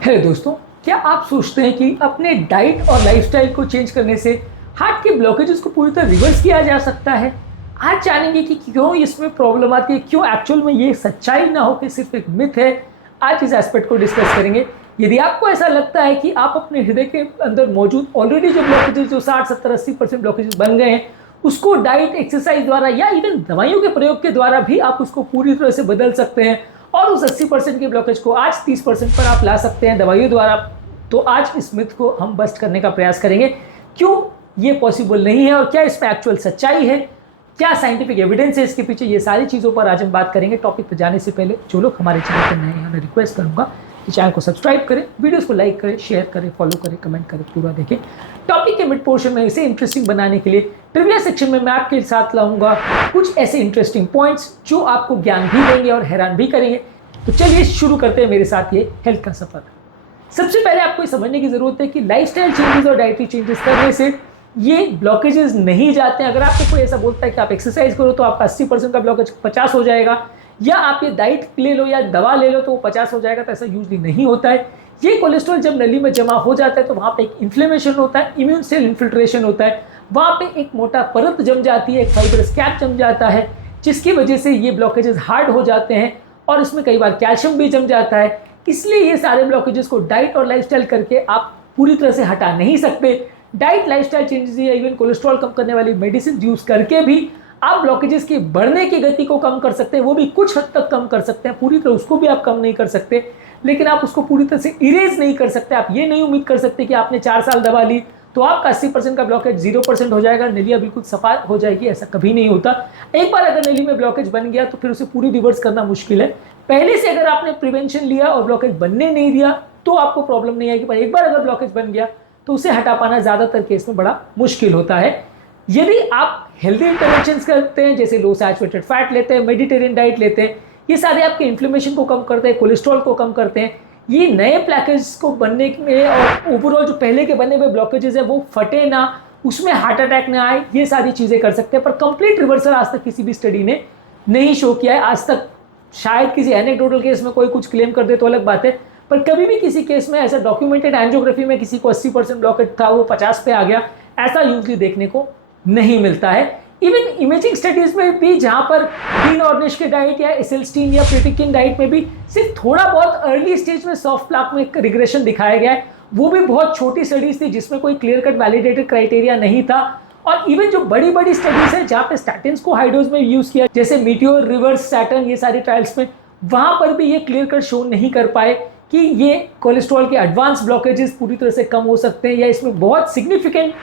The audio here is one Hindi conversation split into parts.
हेलो दोस्तों, क्या आप सोचते हैं कि अपने डाइट और लाइफस्टाइल को चेंज करने से हार्ट के ब्लॉकेजेस को पूरी तरह रिवर्स किया जा सकता है? आज जानेंगे कि क्यों इसमें प्रॉब्लम आती है, क्यों एक्चुअल में ये सच्चाई ना हो कि सिर्फ एक मिथ है। आज इस एस्पेक्ट को डिस्कस करेंगे। यदि आपको ऐसा लगता है कि आप अपने हृदय के अंदर मौजूद ऑलरेडी जो ब्लॉकेजेस जो 60-70-80% ब्लॉकेजेस बन गए हैं, उसको डाइट, एक्सरसाइज द्वारा या इवन दवाइयों के प्रयोग के द्वारा भी आप उसको पूरी तरह से बदल सकते हैं और उस 80% के ब्लॉकेज को आज 30% पर आप ला सकते हैं दवाइयों द्वारा। तो आज इस मिथ को हम बस्ट करने का प्रयास करेंगे, क्यों ये पॉसिबल नहीं है और क्या इसमें एक्चुअल सच्चाई है, क्या साइंटिफिक एविडेंस है इसके पीछे। ये सारी चीज़ों पर आज हम बात करेंगे। टॉपिक पर जाने से पहले जो लोग हमारे चैनल पर नए हैं उन्हें रिक्वेस्ट करूंगा कि चैनल को सब्सक्राइब करें, वीडियोस को लाइक करें, शेयर करें, फॉलो करें, कमेंट करें, पूरा देखें। टॉपिक के मिड पोर्शन में इसे इंटरेस्टिंग बनाने के लिए ट्रिविया सेक्शन में मैं आपके साथ लाऊंगा कुछ ऐसे इंटरेस्टिंग पॉइंट्स जो आपको ज्ञान भी देंगे और हैरान भी करेंगे। तो चलिए शुरू करते हैं मेरे साथ ये हेल्थ का सफर। सबसे पहले आपको ये समझने की जरूरत है कि लाइफस्टाइल चेंजेस और डाइटरी चेंजेस करने से ये ब्लॉकेजेस नहीं जाते हैं। अगर आपको कोई ऐसा बोलता है कि आप एक्सरसाइज करो तो आपका 80% का ब्लॉकेज 50 हो जाएगा, या आप ये डाइट ले लो या दवा ले लो तो वो 50 हो जाएगा, तो ऐसा यूजली नहीं होता है। ये कोलेस्ट्रॉल जब नली में जमा हो जाता है तो वहाँ पे एक इन्फ्लेमेशन होता है, इम्यून सेल इन्फिल्ट्रेशन होता है, वहाँ पे एक मोटा परत जम जाती है, एक फाइब्रस कैप जम जाता है, जिसकी वजह से ये ब्लॉकेजेस हार्ड हो जाते हैं और इसमें कई बार कैल्शियम भी जम जाता है। इसलिए ये सारे ब्लॉकेजेस को डाइट और लाइफस्टाइल करके आप पूरी तरह से हटा नहीं सकते। डाइट, लाइफस्टाइल चेंजेस या इवन कोलेस्ट्रॉल कम करने वाली मेडिसिन यूज करके भी आप ब्लॉकेजेस की बढ़ने की गति को कम कर सकते हैं, वो भी कुछ हद तक कम कर सकते हैं। पूरी तरह उसको भी आप कम नहीं कर सकते, लेकिन आप उसको पूरी तरह से इरेज नहीं कर सकते। आप ये नहीं उम्मीद कर सकते कि आपने 4 साल दवा ली तो आपका 80% का ब्लॉकेज 0% हो जाएगा, नलिया बिल्कुल सफा हो जाएगी। ऐसा कभी नहीं होता। एक बार अगर नली में ब्लॉकेज बन गया तो फिर उसे पूरी रिवर्स करना मुश्किल है। पहले से अगर आपने प्रिवेंशन लिया और ब्लॉकेज बनने नहीं दिया तो आपको प्रॉब्लम नहीं आएगी, पर एक बार अगर ब्लॉकेज बन गया तो उसे हटा पाना ज्यादातर केस में बड़ा मुश्किल होता है। यदि आप हेल्दी इंटरवेंशंस करते हैं, जैसे लो सैचुरेटेड फैट लेते हैं, मेडिटेरियन डाइट लेते हैं, ये सारे आपके इन्फ्लेमेशन को कम करते हैं, कोलेस्ट्रॉल को कम करते हैं, ये नए प्लैकेज को बनने में और ओवरऑल जो पहले के बने हुए ब्लॉकेजेस है वो फटे ना, उसमें हार्ट अटैक ना आए, ये सारी चीजें कर सकते हैं। पर कंप्लीट रिवर्सल आज तक किसी भी स्टडी ने नहीं शो किया है। आज तक शायद किसी एनेक्डोटल केस में कोई कुछ क्लेम कर दे तो अलग बात है, पर कभी भी किसी केस में ऐसा डॉक्यूमेंटेड एंजियोग्राफी में किसी को 80% ब्लॉकेज था वो 50 पे आ गया, ऐसा यूजली देखने को नहीं मिलता है। इवन इमेजिंग स्टडीज में भी, जहां पर डीन ऑर्निश के डाइट या एसेल्स्टीन या प्रिटिकिन डाइट में भी सिर्फ थोड़ा बहुत अर्ली स्टेज में सॉफ्ट प्लाक में एक रिग्रेशन दिखाया गया है, वो भी बहुत छोटी स्टडीज थी जिसमें कोई क्लियर कट वैलिडेटेड क्राइटेरिया नहीं था। और इवन जो बड़ी बड़ी स्टडीज है जहां पे स्टैटिन्स को हाई डोज में यूज किया, जैसे मीटियोर, रिवर्स, सैटर्न, ये सारी ट्रायल्स में, वहां पर भी ये क्लियर कट शो नहीं कर पाए कि ये कोलेस्ट्रॉल के एडवांस ब्लॉकेजेस पूरी तरह से कम हो सकते हैं, या इसमें बहुत सिग्निफिकेंट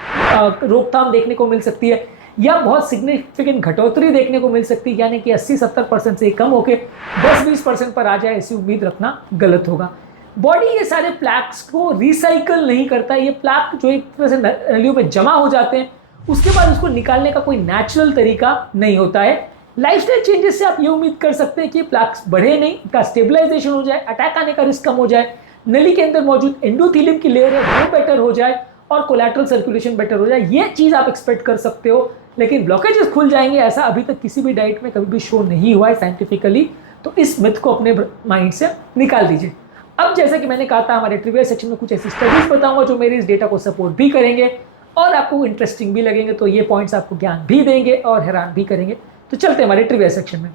रोकथाम देखने को मिल सकती है, या बहुत सिग्निफिकेंट घटोतरी देखने को मिल सकती है, यानी कि 80-70% से कम होकर 10-20% पर आ जाए, ऐसी उम्मीद रखना गलत होगा। बॉडी ये सारे प्लैक्स को रिसाइकल नहीं करता। ये प्लैक जो एक तरह से नलियों में जमा हो जाते हैं, उसके बाद उसको निकालने का कोई नेचुरल तरीका नहीं होता है। लाइफस्टाइल चेंजेस से आप ये उम्मीद कर सकते हैं कि प्लैक्स बढ़े नहीं, उनका स्टेबलाइजेशन हो जाए, अटैक आने का रिस्क कम हो जाए, नली के अंदर मौजूद एंडोथेलियम की लेयर है वो बेटर हो जाए और कोलैटरल सर्कुलेशन बेटर हो जाए। ये चीज़ आप एक्सपेक्ट कर सकते हो, लेकिन ब्लॉकेजेस खुल जाएंगे ऐसा अभी तक किसी भी डाइट में कभी भी शो नहीं हुआ है साइंटिफिकली। तो इस मिथ को अपने माइंड से निकाल दीजिए। अब जैसा कि मैंने कहा था, हमारे ट्रिविया सेक्शन में कुछ ऐसी स्टडीज बताऊंगा जो मेरे इस डेटा को सपोर्ट भी करेंगे और आपको इंटरेस्टिंग भी लगेंगे। तो ये पॉइंट्स आपको ज्ञान भी देंगे और हैरान भी करेंगे। तो चलते हैं हमारे ट्रिविया सेक्शन में।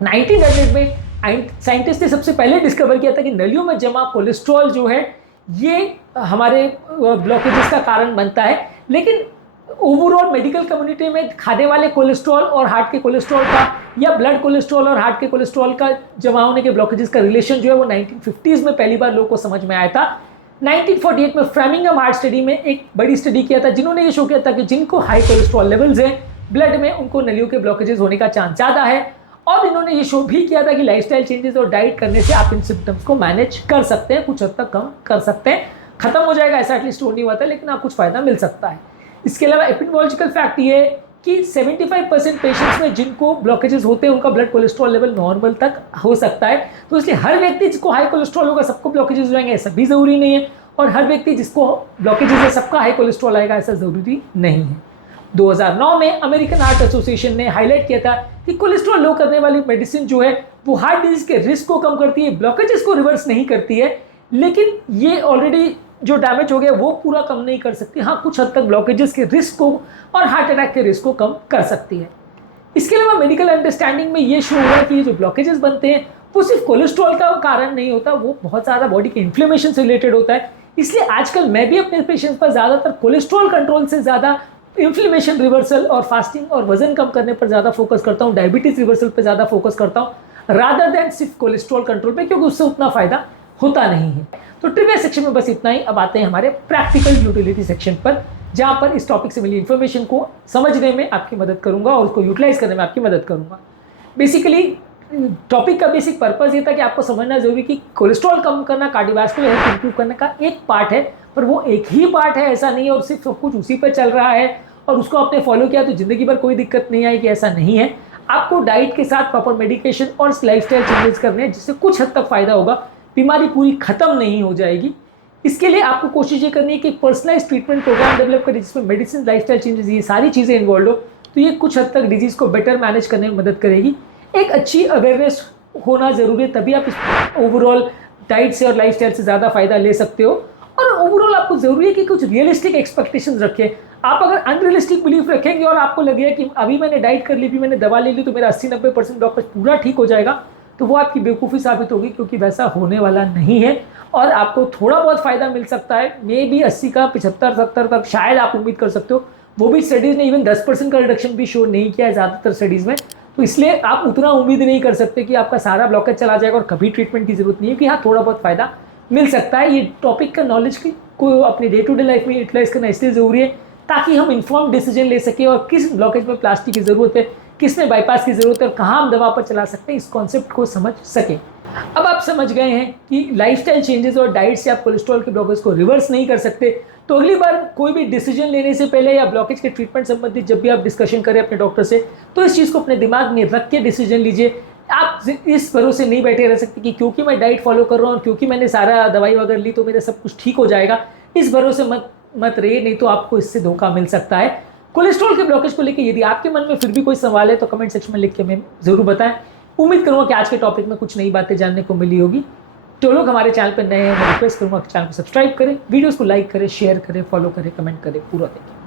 1900 में साइंटिस्ट ने सबसे पहले डिस्कवर किया था कि नलियों में जमा कोलेस्ट्रॉल जो है ये हमारे ब्लॉकेजेस का कारण बनता है। लेकिन ओवरऑल मेडिकल कम्युनिटी में खाने वाले कोलेस्ट्रॉल और हार्ट के कोलेस्ट्रॉल का, या ब्लड कोलेस्ट्रॉल और हार्ट के कोलेस्ट्रॉल का जमा होने के ब्लॉकेजेस का रिलेशन जो है वो 1950s में पहली बार लोगों को समझ में आया था। 1948 में फ्रेमिंगम हार्ट स्टडी में एक बड़ी स्टडी किया था, जिन्होंने ये शो किया था कि जिनको हाई कोलेस्ट्रॉल लेवल्स हैं ब्लड में, उनको नलियों के ब्लॉकेजेस होने का चांस ज़्यादा है। और इन्होंने ये शो भी किया था कि लाइफस्टाइल चेंजेस और डाइट करने से आप इन सिम्टम्स को मैनेज कर सकते हैं, कुछ हद तक कम कर सकते हैं। खत्म हो जाएगा ऐसा एटलीस्ट हो नहीं हुआ था, लेकिन आप कुछ फायदा मिल सकता है। इसके अलावा एपिडेमियोलॉजिकल फैक्ट ये है कि 75% पेशेंट्स में जिनको ब्लॉकेजेस होते हैं उनका ब्लड कोलेस्ट्रॉल लेवल नॉर्मल तक हो सकता है। तो इसलिए हर व्यक्ति जिसको हाई कोलेस्ट्रॉल होगा सबको ब्लॉकेजेस हो जाएंगे ऐसा भी जरूरी नहीं है, और हर व्यक्ति जिसको ब्लॉकेजेस है सबका हाई कोलेस्ट्रॉल आएगा ऐसा जरूरी नहीं है। 2009 में अमेरिकन हार्ट एसोसिएशन ने हाईलाइट किया था कि कोलेस्ट्रॉल लो करने वाली मेडिसिन जो है वो हार्ट डिजीज के रिस्क को कम करती है, ब्लॉकेजेस को रिवर्स नहीं करती है, लेकिन ये ऑलरेडी जो डैमेज हो गया वो पूरा कम नहीं कर सकती। हाँ, कुछ हद तक ब्लॉकेजेस के रिस्क को और हार्ट अटैक के रिस्क को कम कर सकती है। इसके अलावा मेडिकल अंडरस्टैंडिंग में ये शो हुआ कि ये जो ब्लॉकेजेस बनते हैं वो सिर्फ कोलेस्ट्रॉल का कारण नहीं होता, वो बहुत ज़्यादा बॉडी के इन्फ्लेमेशन से रिलेटेड होता है। इसलिए आजकल मैं भी अपने पेशेंट्स पर ज़्यादातर कोलेस्ट्रॉल कंट्रोल से ज़्यादा इन्फ्लेमेशन रिवर्सल और फास्टिंग और वजन कम करने पर ज़्यादा फोकस करता हूँ, डायबिटीज़ रिवर्सल पर ज़्यादा फोकस करता हूँ रादर देन सिर्फ कोलेस्ट्रॉल कंट्रोल पे, क्योंकि उससे उतना फ़ायदा होता नहीं है। तो ट्रिविया सेक्शन में बस इतना ही। अब आते हैं हमारे प्रैक्टिकल यूटिलिटी सेक्शन पर, जहाँ पर इस टॉपिक से मिली इन्फॉर्मेशन को समझने में आपकी मदद करूँगा और उसको यूटिलाइज करने में आपकी मदद करूँगा। बेसिकली टॉपिक का बेसिक पर्पस ये था कि आपको समझना जरूरी कि कोलेस्ट्रॉल कम करना कार्डियोवैस्कुलर हेल्थ इंप्रूव करने का एक पार्ट है, पर वो एक ही पार्ट है ऐसा नहीं है, और सिर्फ सब कुछ उसी पर चल रहा है और उसको आपने फॉलो किया तो ज़िंदगी भर कोई दिक्कत नहीं आएगी, ऐसा नहीं है। आपको डाइट के साथ प्रॉपर मेडिकेशन और लाइफस्टाइल चेंजेस करने हैं, जिससे कुछ हद तक फ़ायदा होगा, बीमारी पूरी खत्म नहीं हो जाएगी। इसके लिए आपको कोशिश ये करनी है कि पर्सनलाइज ट्रीटमेंट प्रोग्राम डेवलप करें, जिसमें मेडिसिन, लाइफस्टाइल चेंजेस, ये सारी चीज़ें इन्वॉल्व हो, तो ये कुछ हद तक डिजीज़ को बेटर मैनेज करने में मदद करेगी। एक अच्छी अवेयरनेस होना ज़रूरी है, तभी आप इस ओवरऑल डाइट से और लाइफस्टाइल से ज़्यादा फ़ायदा ले सकते हो। और ओवरऑल आपको ज़रूरी है कि कुछ रियलिस्टिक एक्सपेक्टेशंस रखें। आप अगर अनरियलिस्टिक बिलीफ रखेंगे और आपको लगेगा कि अभी मैंने डाइट कर ली, भी मैंने दवा ले ली तो मेरा 80-90% डॉक्टर पूरा ठीक हो जाएगा, तो वो आपकी बेवकूफ़ी साबित होगी, क्योंकि वैसा होने वाला नहीं है। और आपको थोड़ा बहुत फ़ायदा मिल सकता है, मे भी 80 का 75-70 तक शायद आप उम्मीद कर सकते हो। वो भी स्टडीज़ ने इवन 10% का रिडक्शन भी शो नहीं किया है ज़्यादातर स्टडीज़ में। तो इसलिए आप उतना उम्मीद नहीं कर सकते कि आपका सारा ब्लॉकेज चला जाएगा और कभी ट्रीटमेंट की ज़रूरत नहीं है, कि हाँ थोड़ा बहुत फ़ायदा मिल सकता है। ये टॉपिक का नॉलेज को अपनी डे टू डे लाइफ में यूटिलाइज करना इसलिए ज़रूरी है ताकि हम इन्फॉर्म डिसीजन ले सकें, और किस ब्लॉकेज में प्लास्टिक की ज़रूरत है, किस में बाईपास की ज़रूरत है और कहाँ हम दवा पर चला सकते हैं, इस कॉन्सेप्ट को समझ सकें। अब आप समझ गए हैं कि लाइफस्टाइल चेंजेस और डाइट से आप कोलेस्ट्रॉल के ब्लॉकेज को रिवर्स नहीं कर सकते, तो अगली बार कोई भी डिसीजन लेने से पहले या ब्लॉकेज के ट्रीटमेंट संबंधित जब भी आप डिस्कशन करें अपने डॉक्टर से, तो इस चीज़ को अपने दिमाग में रख के डिसीजन लीजिए। आप इस भरोसे नहीं बैठे रह सकते कि क्योंकि मैं डाइट फॉलो कर रहा हूँ, क्योंकि मैंने सारा दवाई वगैरह ली तो मेरा सब कुछ ठीक हो जाएगा। इस भरोसे मत रहिए, नहीं तो आपको इससे धोखा मिल सकता है। कोलेस्ट्रॉल के ब्लॉकेज को लेकर यदि आपके मन में फिर भी कोई सवाल है तो कमेंट सेक्शन में लिख के हमें ज़रूर बताएं। उम्मीद करूँगा कि आज के टॉपिक में कुछ नई बातें जानने को मिली होगी। जो लोग हमारे चैनल पर नए हैं, मैं रिक्वेस्ट करूँगा कि चैनल को सब्सक्राइब करें, वीडियोज़ को लाइक करें, शेयर करें, फॉलो करें, कमेंट करें, पूरा देखें।